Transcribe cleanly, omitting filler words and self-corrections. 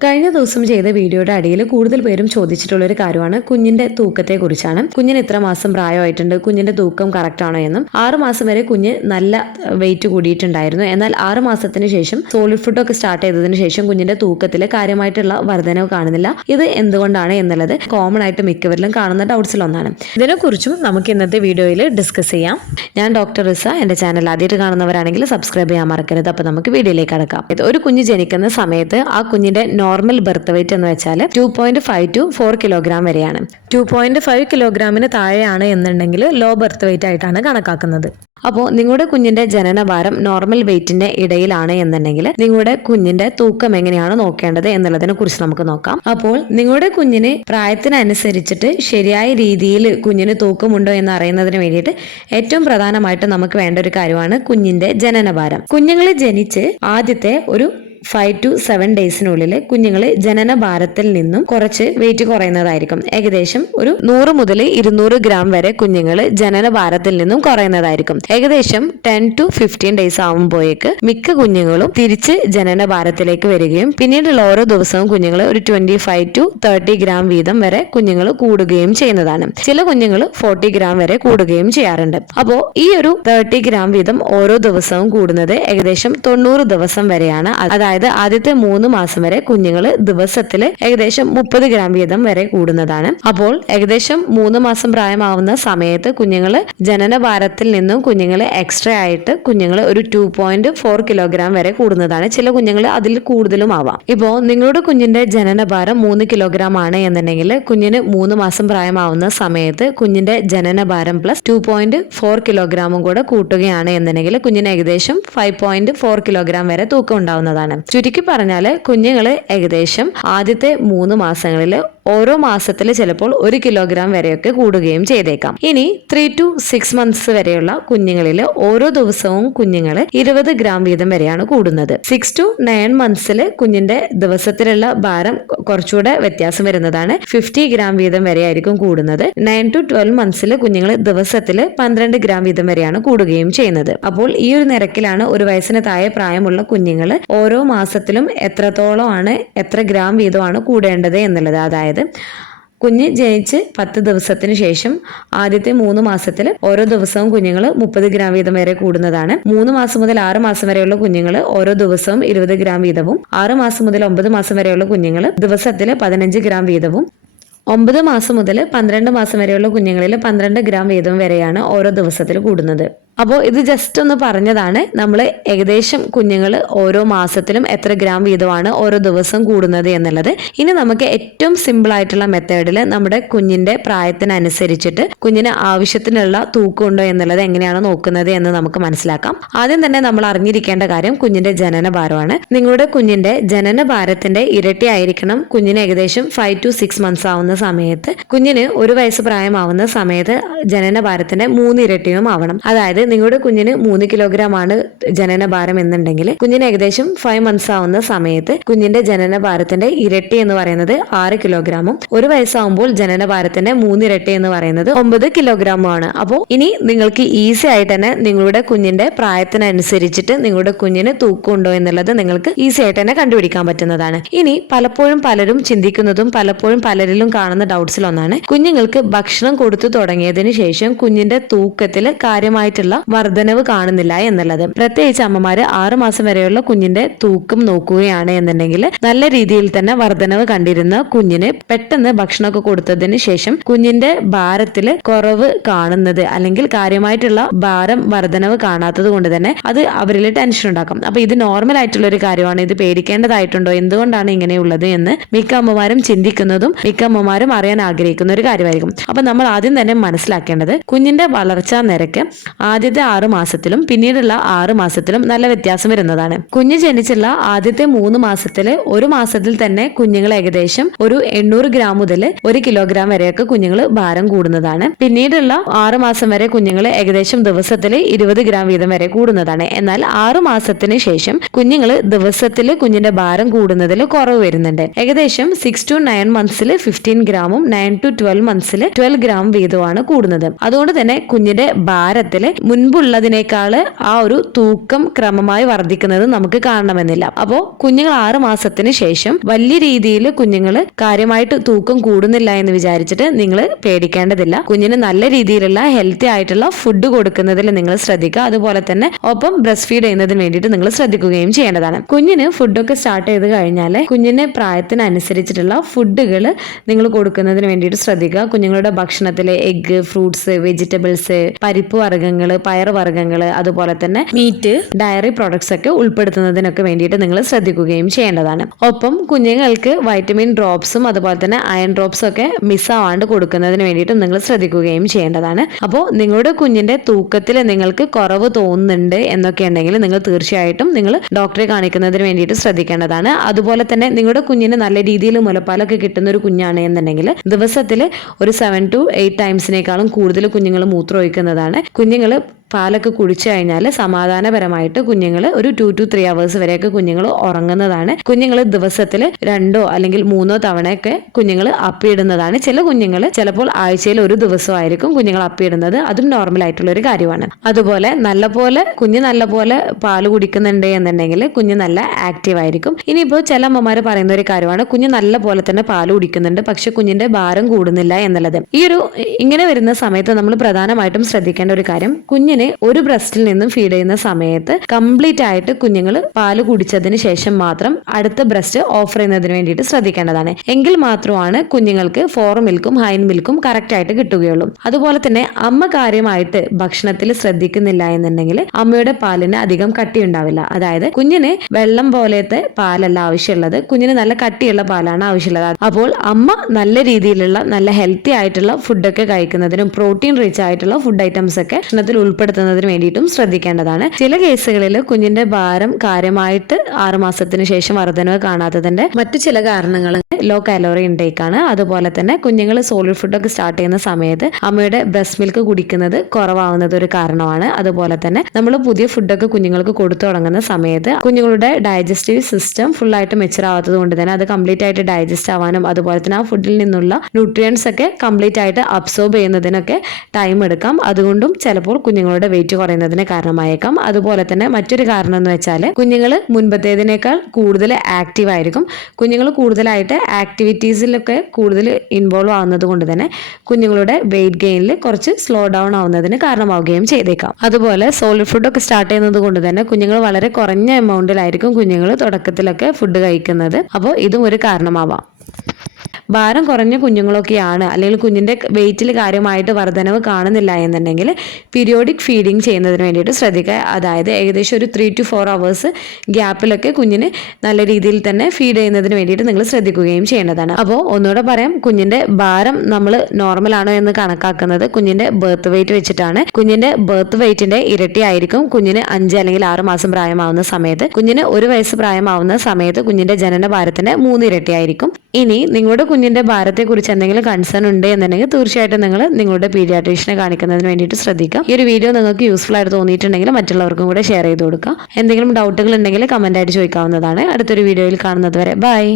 കഴിഞ്ഞ ദിവസം ചെയ്ത വീഡിയോയുടെ അടിയിൽ കൂടുതൽ പേരും ചോദിച്ചിട്ടുള്ള ഒരു കാര്യമാണ് കുഞ്ഞിന്റെ തൂക്കത്തെക്കുറിച്ചാണ്. കുഞ്ഞിന് ഇത്ര മാസം പ്രായമായിട്ടുണ്ട്, കുഞ്ഞിന്റെ തൂക്കം കറക്റ്റ് ആണോ എന്നും. 6 മാസം വരെ കുഞ്ഞ് നല്ല വെയിറ്റ് കൂടിയിട്ടുണ്ടായിരുന്നു. എന്നാൽ 6 മാസത്തിന് ശേഷം സോളിഡ് ഫുഡ് ഒക്കെ സ്റ്റാർട്ട് ചെയ്തതിനു ശേഷം കുഞ്ഞിന്റെ തൂക്കത്തിൽ കാര്യമായിട്ടുള്ള വർധനവ് കാണുന്നില്ല. ഇത് എന്തുകൊണ്ടാണ് എന്നുള്ളത് കോമൺ ആയിട്ട് മിക്കവരിലും കാണുന്ന ഡൗട്ട്സിലൊന്നാണ്. ഇതിനെക്കുറിച്ചും നമുക്ക് ഇന്നത്തെ വീഡിയോയിൽ ഡിസ്കസ് ചെയ്യാം. ഞാൻ ഡോക്ടർ റിസ. എന്റെ ചാനൽ ആദ്യമായിട്ട് കാണുന്നവരാണെങ്കിൽ സബ്സ്ക്രൈബ് ചെയ്യാൻ മറക്കരുത്. അപ്പൊ നമുക്ക് വീഡിയോയിലേക്ക് കടക്കാം. ഒരു കുഞ്ഞ് ജനിക്കുന്ന സമയത്ത് ആ കുഞ്ഞിന്റെ നോർമൽ ബർത്ത് വെയിറ്റ് എന്ന് വെച്ചാൽ 2.5 to 4 കിലോഗ്രാം വരെയാണ്. 2.5 കിലോഗ്രാമിന് താഴെയാണ് എന്നുണ്ടെങ്കിൽ ലോ ബർത്ത് വെയിറ്റ് ആയിട്ടാണ് കണക്കാക്കുന്നത്. അപ്പോൾ നിങ്ങളുടെ കുഞ്ഞിന്റെ ജനനഭാരം നോർമൽ വെയിറ്റിന്റെ ഇടയിലാണ് എന്നുണ്ടെങ്കിൽ നിങ്ങളുടെ കുഞ്ഞിന്റെ തൂക്കം എങ്ങനെയാണ് നോക്കേണ്ടത് എന്നുള്ളതിനെ കുറിച്ച് നമുക്ക് നോക്കാം. അപ്പോൾ നിങ്ങളുടെ കുഞ്ഞിന് പ്രായത്തിനനുസരിച്ചിട്ട് ശരിയായ രീതിയിൽ കുഞ്ഞിന് തൂക്കമുണ്ടോ എന്ന് അറിയുന്നതിന് വേണ്ടിയിട്ട് ഏറ്റവും പ്രധാനമായിട്ട് നമുക്ക് വേണ്ട ഒരു കാര്യമാണ് കുഞ്ഞിന്റെ ജനനഭാരം. കുഞ്ഞുങ്ങൾ ജനിച്ച് ആദ്യത്തെ ഒരു 5 to 7 ഡേയ്സിനുള്ളിൽ കുഞ്ഞുങ്ങൾ ജനനഭാരത്തിൽ നിന്നും കുറച്ച് വെയിറ്റ് കുറയുന്നതായിരിക്കും. ഏകദേശം ഒരു 100 മുതൽ 200 ഗ്രാം വരെ കുഞ്ഞുങ്ങൾ ജനനഭാരത്തിൽ നിന്നും കുറയുന്നതായിരിക്കും. ഏകദേശം 10 to 15 ഡേയ്സ് ആകുമ്പോഴേക്ക് മിക്ക കുഞ്ഞുങ്ങളും തിരിച്ച് ജനനഭാരത്തിലേക്ക് വരികയും പിന്നീടുള്ള ഓരോ ദിവസവും കുഞ്ഞുങ്ങൾ ഒരു 25 to 30 ഗ്രാം വീതം വരെ കുഞ്ഞുങ്ങൾ കൂടുകയും ചെയ്യുന്നതാണ്. ചില കുഞ്ഞുങ്ങൾ 40 ഗ്രാം വരെ കൂടുകയും ചെയ്യാറുണ്ട്. അപ്പോൾ ഈ ഒരു 30 ഗ്രാം വീതം ഓരോ ദിവസവും കൂടുന്നത് ഏകദേശം 90 ദിവസം വരെയാണ്. അതായത് ആദ്യത്തെ 3 മാസം വരെ കുഞ്ഞുങ്ങൾ ദിവസത്തിൽ ഏകദേശം 30 ഗ്രാം വീതം വരെ കൂടുന്നതാണ്. അപ്പോൾ ഏകദേശം 3 മാസം പ്രായമാവുന്ന സമയത്ത് കുഞ്ഞുങ്ങൾ ജനനഭാരത്തിൽ നിന്നും കുഞ്ഞുങ്ങൾ എക്സ്ട്രാ ആയിട്ട് കുഞ്ഞുങ്ങൾ ഒരു 2.4 കിലോഗ്രാം വരെ കൂടുന്നതാണ്. ചില കുഞ്ഞുങ്ങൾ അതിൽ കൂടുതലും ആവാം. ഇപ്പോൾ നിങ്ങളുടെ കുഞ്ഞിന്റെ ജനനഭാരം 3 കിലോഗ്രാം ആണ് എന്നുണ്ടെങ്കിൽ കുഞ്ഞിന് 3 മാസം പ്രായമാവുന്ന സമയത്ത് കുഞ്ഞിന്റെ ജനനഭാരം പ്ലസ് 2.4 കിലോഗ്രാമും കൂടെ കൂട്ടുകയാണ് എന്നുണ്ടെങ്കിൽ കുഞ്ഞിന് ഏകദേശം 5.4 കിലോഗ്രാം വരെ തൂക്കം ഉണ്ടാവുന്നതാണ്. ചുരുക്കി പറഞ്ഞാൽ കുഞ്ഞുങ്ങൾ ഏകദേശം ആദ്യത്തെ 3 മാസങ്ങളിൽ ഓരോ മാസത്തിൽ ചിലപ്പോൾ 1 കിലോഗ്രാം വരെയൊക്കെ കൂടുകയും ചെയ്തേക്കാം. ഇനി 3 to 6 മന്ത്സ് വരെയുള്ള കുഞ്ഞുങ്ങളിൽ ഓരോ ദിവസവും കുഞ്ഞുങ്ങൾ 20 ഗ്രാം വീതം വരെയാണ് കൂടുന്നത്. 6 to 9 മന്ത്സിൽ കുഞ്ഞിന്റെ ദിവസത്തിലുള്ള ഭാരം കുറച്ചുകൂടെ വ്യത്യാസം വരുന്നതാണ്. 50 ഗ്രാം വീതം വരെയായിരിക്കും കൂടുന്നത്. 9 to 12 മന്ത്സിൽ കുഞ്ഞുങ്ങൾ ദിവസത്തിൽ 12 ഗ്രാം വീതം വരെയാണ് കൂടുകയും ചെയ്യുന്നത്. അപ്പോൾ ഈ ഒരു നിരക്കിലാണ് ഒരു വയസ്സിന് താഴെ പ്രായമുള്ള കുഞ്ഞുങ്ങൾ ഓരോ മാസത്തിലും എത്രത്തോളമാണ് എത്ര ഗ്രാം വീതമാണ് കൂടേണ്ടത് എന്നുള്ളത്. അതായത് കുഞ്ഞ് ജനിച്ച് 10 ദിവസത്തിന് ശേഷം ആദ്യത്തെ 3 മാസത്തിൽ ഓരോ ദിവസവും കുഞ്ഞുങ്ങൾ 30 ഗ്രാം വീതം വരെ കൂടുന്നതാണ്. 3 മാസം മുതൽ 6 മാസം വരെയുള്ള കുഞ്ഞുങ്ങൾ ഓരോ ദിവസവും 20 ഗ്രാം വീതവും 6 മാസം മുതൽ 9 മാസം വരെയുള്ള കുഞ്ഞുങ്ങൾ ദിവസത്തിൽ 15 ഗ്രാം വീതവും 9 മാസം മുതൽ 12 മാസം വരെയുള്ള കുഞ്ഞുങ്ങളിൽ 12 ഗ്രാം വീതം വരെയാണ് ഓരോ ദിവസത്തിൽ കൂടുന്നത്. അപ്പോൾ ഇത് ജസ്റ്റ് ഒന്ന് പറഞ്ഞതാണ്. നമ്മൾ ഏകദേശം കുഞ്ഞുങ്ങൾ ഓരോ മാസത്തിലും എത്ര ഗ്രാം വീതമാണ് ഓരോ ദിവസം കൂടുന്നത് എന്നുള്ളത്. ഇനി നമുക്ക് ഏറ്റവും സിമ്പിൾ ആയിട്ടുള്ള മെത്തേഡിൽ നമ്മുടെ കുഞ്ഞിന്റെ പ്രായത്തിനനുസരിച്ചിട്ട് കുഞ്ഞിന് ആവശ്യത്തിനുള്ള തൂക്കമുണ്ടോ എന്നുള്ളത് എങ്ങനെയാണ് നോക്കുന്നത് എന്ന് നമുക്ക് മനസ്സിലാക്കാം. ആദ്യം തന്നെ നമ്മൾ അറിഞ്ഞിരിക്കേണ്ട കാര്യം കുഞ്ഞിന്റെ ജനനഭാരമാണ്. നിങ്ങളുടെ കുഞ്ഞിന്റെ ജനനഭാരത്തിന്റെ ഇരട്ടി ആയിരിക്കണം കുഞ്ഞിന് ഏകദേശം 5 to 6 മന്ത്സ് ആവുന്ന സമയത്ത്. കുഞ്ഞിന് 1 വയസ്സ് പ്രായമാവുന്ന സമയത്ത് ജനനഭാരത്തിന്റെ 3 ഇരട്ടിയും ആവണം. അതായത് നിങ്ങളുടെ കുഞ്ഞിന് 3 കിലോഗ്രാം ആണ് ജനനഭാരം എന്നുണ്ടെങ്കിൽ കുഞ്ഞിന് ഏകദേശം 5 മന്ത്സ് ആവുന്ന സമയത്ത് കുഞ്ഞിന്റെ ജനനഭാരത്തിന്റെ ഇരട്ടി എന്ന് പറയുന്നത് 6 കിലോഗ്രാമും 1 വയസ്സാവുമ്പോൾ ജനനഭാരത്തിന്റെ 3 ഇരട്ടി എന്ന് പറയുന്നത് 9 കിലോഗ്രാമും ആണ്. അപ്പോൾ ഇനി നിങ്ങൾക്ക് ഈസി ആയിട്ട് തന്നെ നിങ്ങളുടെ കുഞ്ഞിന്റെ പ്രായത്തിനനുസരിച്ചിട്ട് നിങ്ങളുടെ കുഞ്ഞിന് തൂക്കമുണ്ടോ എന്നുള്ളത് നിങ്ങൾക്ക് ഈസി ആയിട്ട് തന്നെ കണ്ടുപിടിക്കാൻ പറ്റുന്നതാണ്. ഇനി പലപ്പോഴും പലരും ചിന്തിക്കുന്നതും പലപ്പോഴും പലരിലും കാണുന്ന ഡൗട്ട്സിലൊന്നാണ് കുഞ്ഞുങ്ങൾക്ക് ഭക്ഷണം കൊടുത്തു തുടങ്ങിയതിനു ശേഷം കുഞ്ഞിന്റെ തൂക്കത്തിൽ കാര്യമായിട്ടുള്ള വർധനവ് കാണുന്നില്ല എന്നുള്ളത്. പ്രത്യേകിച്ച് അമ്മമാര് 6 മാസം വരെയുള്ള കുഞ്ഞിന്റെ തൂക്കം നോക്കുകയാണ് എന്നുണ്ടെങ്കിൽ നല്ല രീതിയിൽ തന്നെ വർധനവ് കണ്ടിരുന്ന കുഞ്ഞിന് പെട്ടെന്ന് ഭക്ഷണമൊക്കെ കൊടുത്തതിന് ശേഷം കുഞ്ഞിന്റെ ഭാരത്തിൽ കുറവ് കാണുന്നത് അല്ലെങ്കിൽ കാര്യമായിട്ടുള്ള ഭാരം വർധനവ് കാണാത്തത് കൊണ്ട് തന്നെ അത് അവരിൽ ടെൻഷൻ ഉണ്ടാക്കും. അപ്പൊ ഇത് നോർമൽ ആയിട്ടുള്ള ഒരു കാര്യമാണ്. ഇത് പേടിക്കേണ്ടതായിട്ടുണ്ടോ, എന്തുകൊണ്ടാണ് ഇങ്ങനെയുള്ളത് എന്ന് മിക്ക അമ്മമാരും ചിന്തിക്കുന്നതും മിക്ക അമ്മമാരും അറിയാൻ ആഗ്രഹിക്കുന്ന ഒരു കാര്യമായിരിക്കും. അപ്പൊ നമ്മൾ ആദ്യം തന്നെ മനസ്സിലാക്കേണ്ടത് കുഞ്ഞിന്റെ വളർച്ചാ നിരക്ക് ആദ്യത്തെ 6 മാസത്തിലും പിന്നീടുള്ള 6 മാസത്തിലും നല്ല വ്യത്യാസം വരുന്നതാണ്. കുഞ്ഞ് ജനിച്ചുള്ള ആദ്യത്തെ 3 മാസത്തില് 1 മാസത്തിൽ തന്നെ കുഞ്ഞുങ്ങൾ ഏകദേശം ഒരു 800 ഗ്രാം മുതൽ 1 കിലോഗ്രാം വരെയൊക്കെ കുഞ്ഞുങ്ങൾ ഭാരം കൂടുന്നതാണ്. പിന്നീടുള്ള 6 മാസം വരെ കുഞ്ഞുങ്ങൾ ഏകദേശം ദിവസത്തിൽ 20 ഗ്രാം വീതം വരെ കൂടുന്നതാണ്. എന്നാൽ 6 മാസത്തിന് ശേഷം കുഞ്ഞുങ്ങൾ ദിവസത്തിൽ കുഞ്ഞിന്റെ ഭാരം കൂടുന്നതിൽ കുറവ് വരുന്നുണ്ട്. ഏകദേശം 6 to 9 മന്ത്സിൽ 15 ഗ്രാമും 9 to 12 മന്ത്സിൽ 12 ഗ്രാം വീതമാണ് കൂടുന്നത്. അതുകൊണ്ട് തന്നെ കുഞ്ഞിന്റെ ഭാരത്തിൽ മുൻപുള്ളതിനേക്കാൾ ആ ഒരു തൂക്കം ക്രമമായി വർദ്ധിക്കുന്നത് നമുക്ക് കാണണമെന്നില്ല. അപ്പോൾ കുഞ്ഞുങ്ങൾ 6 മാസത്തിന് ശേഷം വലിയ രീതിയിൽ കുഞ്ഞുങ്ങൾ കാര്യമായിട്ട് തൂക്കം കൂടുന്നില്ല എന്ന് വിചാരിച്ചിട്ട് നിങ്ങൾ പേടിക്കേണ്ടതില്ല. കുഞ്ഞിന് നല്ല രീതിയിലുള്ള ഹെൽത്തി ആയിട്ടുള്ള ഫുഡ് കൊടുക്കുന്നതിൽ നിങ്ങൾ ശ്രദ്ധിക്കുക. അതുപോലെ തന്നെ ഒപ്പം ബ്രസ്റ്റ് ഫീഡ് ചെയ്യുന്നതിന് വേണ്ടിയിട്ട് നിങ്ങൾ ശ്രദ്ധിക്കുകയും ചെയ്യേണ്ടതാണ്. കുഞ്ഞിന് ഫുഡൊക്കെ സ്റ്റാർട്ട് ചെയ്ത് കഴിഞ്ഞാൽ കുഞ്ഞിന്റെ പ്രായത്തിനനുസരിച്ചിട്ടുള്ള ഫുഡുകൾ നിങ്ങൾ കൊടുക്കുന്നതിന് വേണ്ടിയിട്ട് ശ്രദ്ധിക്കുക. കുഞ്ഞുങ്ങളുടെ ഭക്ഷണത്തിലെ എഗ്ഗ്, ഫ്രൂട്ട്സ്, വെജിറ്റബിൾസ്, പരിപ്പ് വർഗ്ഗങ്ങൾ, പയർ വർഗ്ഗങ്ങൾ, അതുപോലെ തന്നെ മീറ്റ്, ഡയറി പ്രോഡക്ട്സ് ഒക്കെ ഉൾപ്പെടുത്തുന്നതിനൊക്കെ വേണ്ടിയിട്ട് നിങ്ങൾ ശ്രദ്ധിക്കുകയും ചെയ്യേണ്ടതാണ്. ഒപ്പം കുഞ്ഞുങ്ങൾക്ക് വൈറ്റമിൻ ഡ്രോപ്സും അതുപോലെ തന്നെ അയൺ ഡ്രോപ്സും ഒക്കെ മിസ്സാവാണ്ട് കൊടുക്കുന്നതിന് വേണ്ടിയിട്ടും നിങ്ങൾ ശ്രദ്ധിക്കുകയും ചെയ്യേണ്ടതാണ്. അപ്പോൾ നിങ്ങളുടെ കുഞ്ഞിന്റെ തൂക്കത്തിൽ നിങ്ങൾക്ക് കുറവ് തോന്നുന്നുണ്ട് എന്നൊക്കെ ഉണ്ടെങ്കിൽ നിങ്ങൾ തീർച്ചയായിട്ടും നിങ്ങൾ ഡോക്ടറെ കാണിക്കുന്നതിന് വേണ്ടിയിട്ട് ശ്രദ്ധിക്കേണ്ടതാണ്. അതുപോലെ തന്നെ നിങ്ങളുടെ കുഞ്ഞിന് നല്ല രീതിയിൽ മുലപ്പാലൊക്കെ കിട്ടുന്ന ഒരു കുഞ്ഞാണ് എന്നുണ്ടെങ്കിൽ ദിവസത്തിൽ ഒരു 7 to 8 ടൈംസിനേക്കാളും കൂടുതൽ കുഞ്ഞുങ്ങൾ മൂത്രമൊഴിക്കുന്നതാണ്. കുഞ്ഞുങ്ങൾ പാലൊക്കെ കുടിച്ചു കഴിഞ്ഞാൽ സമാധാനപരമായിട്ട് കുഞ്ഞുങ്ങൾ ഒരു 2 to 3 hours വരെയൊക്കെ കുഞ്ഞുങ്ങൾ ഉറങ്ങുന്നതാണ്. കുഞ്ഞുങ്ങൾ ദിവസത്തിൽ 2 അല്ലെങ്കിൽ 3 തവണയൊക്കെ കുഞ്ഞുങ്ങൾ അപ്പിയിടുന്നതാണ്. ചില കുഞ്ഞുങ്ങൾ ചിലപ്പോൾ ആഴ്ചയിൽ ഒരു ദിവസമായിരിക്കും കുഞ്ഞുങ്ങൾ അപ്പിയിടുന്നത്. അതും നോർമൽ ആയിട്ടുള്ള ഒരു കാര്യമാണ്. അതുപോലെ കുഞ്ഞ് നല്ലപോലെ പാല് കുടിക്കുന്നുണ്ട് എന്നുണ്ടെങ്കിൽ കുഞ്ഞ് നല്ല ആക്റ്റീവ് ആയിരിക്കും. ഇനിയിപ്പോൾ ചില അമ്മമാർ പറയുന്ന ഒരു കാര്യമാണ് കുഞ്ഞ് നല്ല പോലെ തന്നെ പാല് കുടിക്കുന്നുണ്ട് പക്ഷെ കുഞ്ഞിന്റെ ഭാരം കൂടുന്നില്ല എന്നുള്ളത്. ഇങ്ങനെ വരുന്ന സമയത്ത് നമ്മൾ പ്രധാനമായിട്ടും ശ്രദ്ധിക്കേണ്ട ഒരു കാര്യം, കുഞ്ഞിന് ഒരു ബ്രസ്റ്റിൽ നിന്നും ഫീഡ് ചെയ്യുന്ന സമയത്ത് കംപ്ലീറ്റ് ആയിട്ട് കുഞ്ഞുങ്ങൾ പാല് കുടിച്ചതിന് ശേഷം മാത്രം അടുത്ത ബ്രസ്റ്റ് ഓഫർ ചെയ്യുന്നതിന് വേണ്ടിയിട്ട് ശ്രദ്ധിക്കേണ്ടതാണ്. എങ്കിൽ മാത്രമാണ് കുഞ്ഞുങ്ങൾക്ക് ഫോർ മിൽക്കും ഹൈൻഡ് മിൽക്കും കറക്റ്റ് ആയിട്ട് കിട്ടുകയുള്ളൂ. അതുപോലെ തന്നെ അമ്മ കാര്യമായിട്ട് ഭക്ഷണത്തിൽ ശ്രദ്ധിക്കുന്നില്ല എന്നുണ്ടെങ്കിൽ അമ്മയുടെ പാലിന് അധികം കട്ടി ഉണ്ടാവില്ല. അതായത് കുഞ്ഞിന് വെള്ളം പോലത്തെ പാലല്ല ആവശ്യമുള്ളത്, കുഞ്ഞിന് നല്ല കട്ടിയുള്ള പാലാണ് ആവശ്യമുള്ളത്. അപ്പോൾ അമ്മ നല്ല രീതിയിലുള്ള നല്ല ഹെൽത്തി ആയിട്ടുള്ള ഫുഡൊക്കെ കഴിക്കുന്നതിനും പ്രോട്ടീൻ റിച്ച് ആയിട്ടുള്ള ഫുഡ് ഐറ്റംസ് ഒക്കെ ഭക്ഷണത്തിൽ ഉൾപ്പെടുത്തുന്നതിന് വേണ്ടിയിട്ടും ശ്രദ്ധിക്കേണ്ടതാണ്. ചില കേസുകളിൽ കുഞ്ഞിന്റെ ഭാരം കാര്യമായിട്ട് 6 മാസത്തിന് ശേഷം വർധനവ് കാണാത്തതിന്റെ മറ്റു ചില കാരണങ്ങൾ ലോ കാലോറി ഇൻടേക്ക് ആണ്. അതുപോലെ തന്നെ കുഞ്ഞുങ്ങൾ സോളിഡ് ഫുഡൊക്കെ സ്റ്റാർട്ട് ചെയ്യുന്ന സമയത്ത് അമ്മയുടെ ബ്രസ്റ്റ് മിൽക്ക് കുടിക്കുന്നത് കുറവാകുന്നത് ഒരു കാരണമാണ്. അതുപോലെ തന്നെ നമ്മൾ പുതിയ ഫുഡൊക്കെ കുഞ്ഞുങ്ങൾക്ക് കൊടുത്തു തുടങ്ങുന്ന സമയത്ത് കുഞ്ഞുങ്ങളുടെ ഡൈജസ്റ്റീവ് സിസ്റ്റം ഫുൾ ആയിട്ട് മെച്ചൂർ ആവാത്തത് കൊണ്ട് തന്നെ അത് കംപ്ലീറ്റ് ആയിട്ട് ഡൈജസ്റ്റ് ആവാനും അതുപോലെ തന്നെ ആ ഫുഡിൽ നിന്നുള്ള ന്യൂട്രിയൻസ് ഒക്കെ കംപ്ലീറ്റ് ആയിട്ട് അബ്സോർബ് ചെയ്യുന്നതിനൊക്കെ ടൈം എടുക്കാം. അതുകൊണ്ടും ചിലപ്പോൾ കുഞ്ഞുങ്ങളുടെ വെയിറ്റ് കുറയുന്നതിന് കാരണമായേക്കാം. അതുപോലെ തന്നെ മറ്റൊരു കാരണം എന്ന് വെച്ചാൽ കുഞ്ഞുങ്ങൾ മുൻപത്തേതിനേക്കാൾ കൂടുതൽ ആക്റ്റീവ് ആയിരിക്കും. കുഞ്ഞുങ്ങൾ കൂടുതലായിട്ട് ആക്ടിവിറ്റീസിലൊക്കെ കൂടുതൽ ഇൻവോൾവ് ആവുന്നത് കൊണ്ട് തന്നെ കുഞ്ഞുങ്ങളുടെ വെയിറ്റ് ഗെയിനിൽ കുറച്ച് സ്ലോ ഡൗൺ ആവുന്നതിന് കാരണമാവുകയും ചെയ്തേക്കാം. അതുപോലെ സോളിഡ് ഫുഡൊക്കെ സ്റ്റാർട്ട് ചെയ്യുന്നത് കൊണ്ട് തന്നെ കുഞ്ഞുങ്ങൾ വളരെ കുറഞ്ഞ എമൗണ്ടിലായിരിക്കും കുഞ്ഞുങ്ങൾ തുടക്കത്തിലൊക്കെ ഫുഡ് കഴിക്കുന്നത്. അപ്പോൾ ഇതും ഒരു കാരണമാവാം. ഭാരം കുറഞ്ഞ കുഞ്ഞുങ്ങളൊക്കെയാണ് അല്ലെങ്കിൽ കുഞ്ഞിൻ്റെ വെയിറ്റിൽ കാര്യമായിട്ട് വർധനവ് കാണുന്നില്ല എന്നുണ്ടെങ്കിൽ പീരിയോഡിക് ഫീഡിങ് ചെയ്യുന്നതിന് വേണ്ടിയിട്ട് ശ്രദ്ധിക്കുക. അതായത് ഏകദേശം ഒരു 3 to 4 hours ഗ്യാപ്പിലൊക്കെ കുഞ്ഞിന് നല്ല രീതിയിൽ തന്നെ ഫീഡ് ചെയ്യുന്നതിന് വേണ്ടിയിട്ട് നിങ്ങൾ ശ്രദ്ധിക്കുകയും ചെയ്യേണ്ടതാണ്. അപ്പോൾ ഒന്നുകൂടെ പറയാം, കുഞ്ഞിൻ്റെ ഭാരം നമ്മൾ നോർമൽ ആണോ എന്ന് കണക്കാക്കുന്നത് കുഞ്ഞിൻ്റെ ബർത്ത് വെയിറ്റ് വെച്ചിട്ടാണ്. കുഞ്ഞിൻ്റെ ബർത്ത് വെയിറ്റിന്റെ ഇരട്ടി ആയിരിക്കും കുഞ്ഞിന് 5 അല്ലെങ്കിൽ 6 മാസം പ്രായമാവുന്ന സമയത്ത്. കുഞ്ഞിന് 1 വയസ്സ് പ്രായമാവുന്ന സമയത്ത് കുഞ്ഞിൻ്റെ ജനന ഭാരത്തിന്റെ 3 ഇരട്ടി ആയിരിക്കും. ഇനി നിങ്ങളുടെ കുഞ്ഞിന്റെ ഭാരത്തെക്കുറിച്ച് എന്തെങ്കിലും കൺസേൺ ഉണ്ട് എന്നുണ്ടെങ്കിൽ തീർച്ചയായിട്ടും നിങ്ങൾ നിങ്ങളുടെ പീഡിയാട്രീഷ്യനെ കാണിക്കുന്നതിന് വേണ്ടിയിട്ട് ശ്രദ്ധിക്കുക. ഈ ഒരു വീഡിയോ നിങ്ങൾക്ക് യൂസ്ഫുൾ ആയിട്ട് തോന്നിയിട്ടുണ്ടെങ്കിൽ മറ്റുള്ളവർക്കും കൂടെ ഷെയർ ചെയ്ത് കൊടുക്കുക. എന്തെങ്കിലും ഡൗട്ടുകൾ ഉണ്ടെങ്കിൽ കമന്റ് ആയിട്ട് ചോദിക്കാവുന്നതാണ്. അടുത്തൊരു വീഡിയോയിൽ കാണുന്നത് വരെ ബൈ.